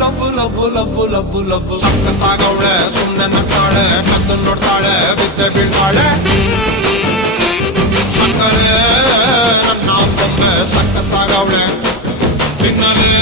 love love love love love ಸಕ್ಕತ್ತಾಗವಳೆ ಸುಮ್ನೆ ನಗ್ತಾಳೆ ಕದ್ದು ನೋಡ್ತಾಳೆ ಬಿದ್ದೆ ಬೀಳ್ತಾಳೆ ಸಕ್ಕರೆ ನನ್ನ ಬೊಮ್ಮೆ ಸಕ್ಕತ್ತಾಗವಳೆ ತಿನ್ನಲೇ